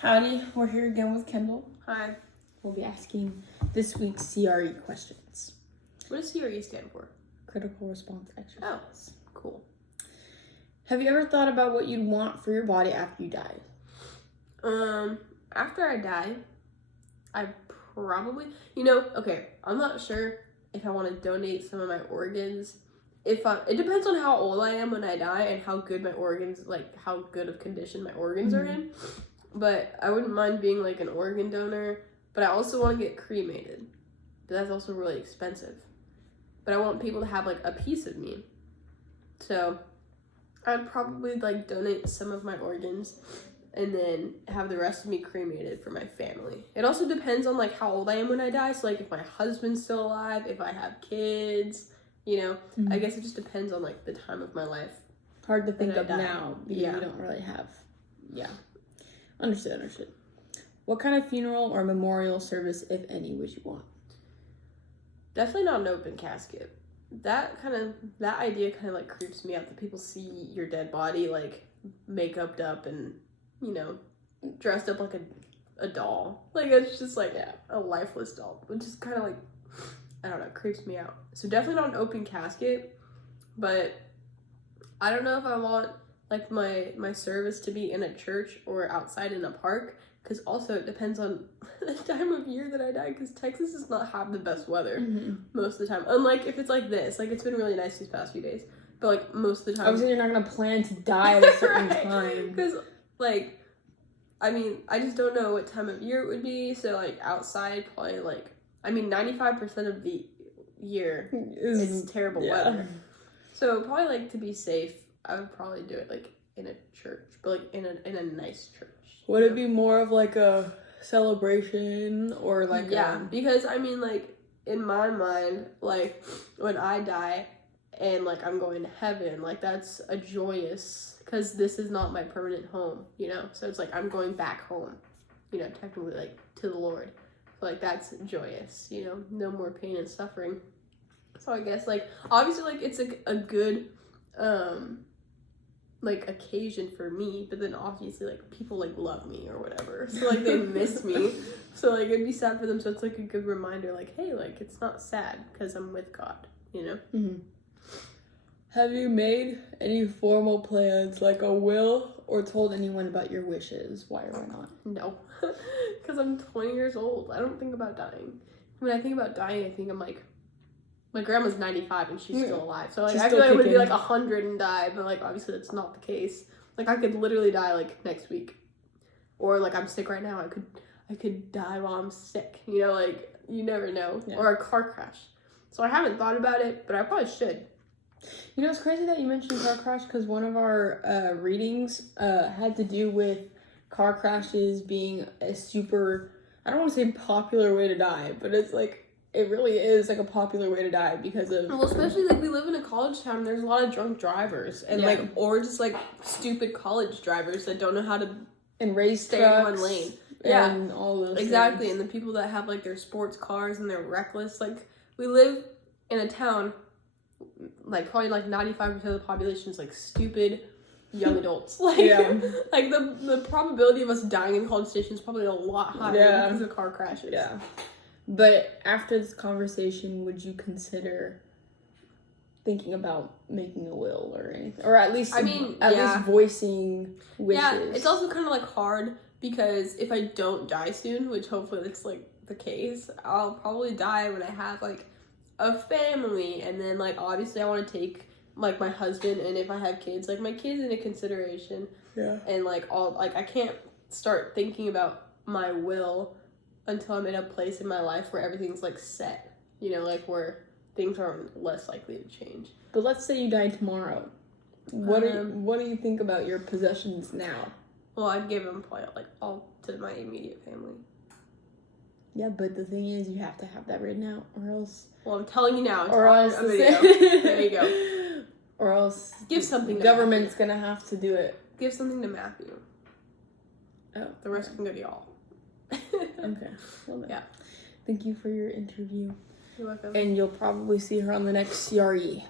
Howdy, we're here again with Kendel. Hi. We'll be asking this week's CRE questions. What does CRE stand for? Critical response exercise. Oh, cool. Have you ever thought about what you'd want for your body after you die? After I die, I probably, okay, I'm not sure if I want to donate some of my organs. It depends on how old I am when I die and how good my organs, like how good of condition my organs are in. But I wouldn't mind being like an organ donor, but I also want to get cremated. But that's also really expensive. But I want people to have like a piece of me. So I'd probably like donate some of my organs and then have the rest of me cremated for my family. It also depends on like how old I am when I die. So like if my husband's still alive, if I have kids, I guess it just depends on like the time of my life. Hard to think of now because you don't really have. Yeah. Understood. What kind of funeral or memorial service, if any, would you want? Definitely not an open casket. That idea kind of like creeps me out, that people see your dead body like makeuped up and dressed up like a doll. Like it's just like a lifeless doll, which is kind of like, I don't know, creeps me out. So definitely not an open casket, but I don't know if I want like my service to be in a church or outside in a park, because also it depends on the time of year that I die, because Texas does not have the best weather most of the time. Unlike if it's like this, like it's been really nice these past few days, but like most of the time. Obviously, you're not gonna plan to die at a certain time. Because like, I mean, I just don't know what time of year it would be. So like outside, probably like, 95% of the year it's terrible weather. So probably like to be safe, I would probably do it like in a church, but like in a nice church. Would it be more of like a celebration or like because I mean, like in my mind, like when I die and like I'm going to heaven, like that's a joyous, because this is not my permanent home, so it's like I'm going back home, technically like to the Lord. So like that's joyous, no more pain and suffering. So I guess like obviously like it's a good like occasion for me, but then obviously like people like love me or whatever, so like they miss me, so like it'd be sad for them. So it's like a good reminder, like, hey, like it's not sad because I'm with God, Have you made any formal plans, like a will, or told anyone about your wishes? Why or why not? No, because I'm 20 years old. I don't think about dying. When I think about dying, I think I'm like, my grandma's 95 and she's still alive. So like I feel like I would be like 100 and die, but like obviously that's not the case. Like I could literally die like next week, or like I'm sick right now. I could die while I'm sick. Like you never know, or a car crash. So I haven't thought about it, but I probably should. It's crazy that you mentioned car crash, because one of our readings had to do with car crashes being a super, I don't want to say popular way to die, but it's like, it really is like a popular way to die because of... Well, especially like we live in a college town, there's a lot of drunk drivers and like, or just like stupid college drivers that don't know how to stay in one lane. And all those exactly things. And the people that have like their sports cars and they're reckless, like we live in a town, like probably like 95% of the population is like stupid young adults. Like like the probability of us dying in College Station is probably a lot higher because of car crashes. Yeah. But after this conversation, would you consider thinking about making a will or anything, or at least least voicing wishes? Yeah, it's also kind of like hard, because if I don't die soon, which hopefully that's like the case, I'll probably die when I have like a family, and then like obviously I want to take like my husband, and if I have kids, like my kids into consideration. And like I can't start thinking about my will until I'm in a place in my life where everything's like set, like where things are less likely to change. But let's say you die tomorrow. What do you think about your possessions now? Well, I'd give them probably like all to my immediate family. Yeah, but the thing is, you have to have that written out, or else. Well, I'm telling you now. Or else a video. There you go. Or else give something. The government's gonna have to do it. Give something to Matthew. Oh, the rest can go to y'all. Okay. Well, then. Thank you for your interview. You're welcome. And you'll probably see her on the next CRE.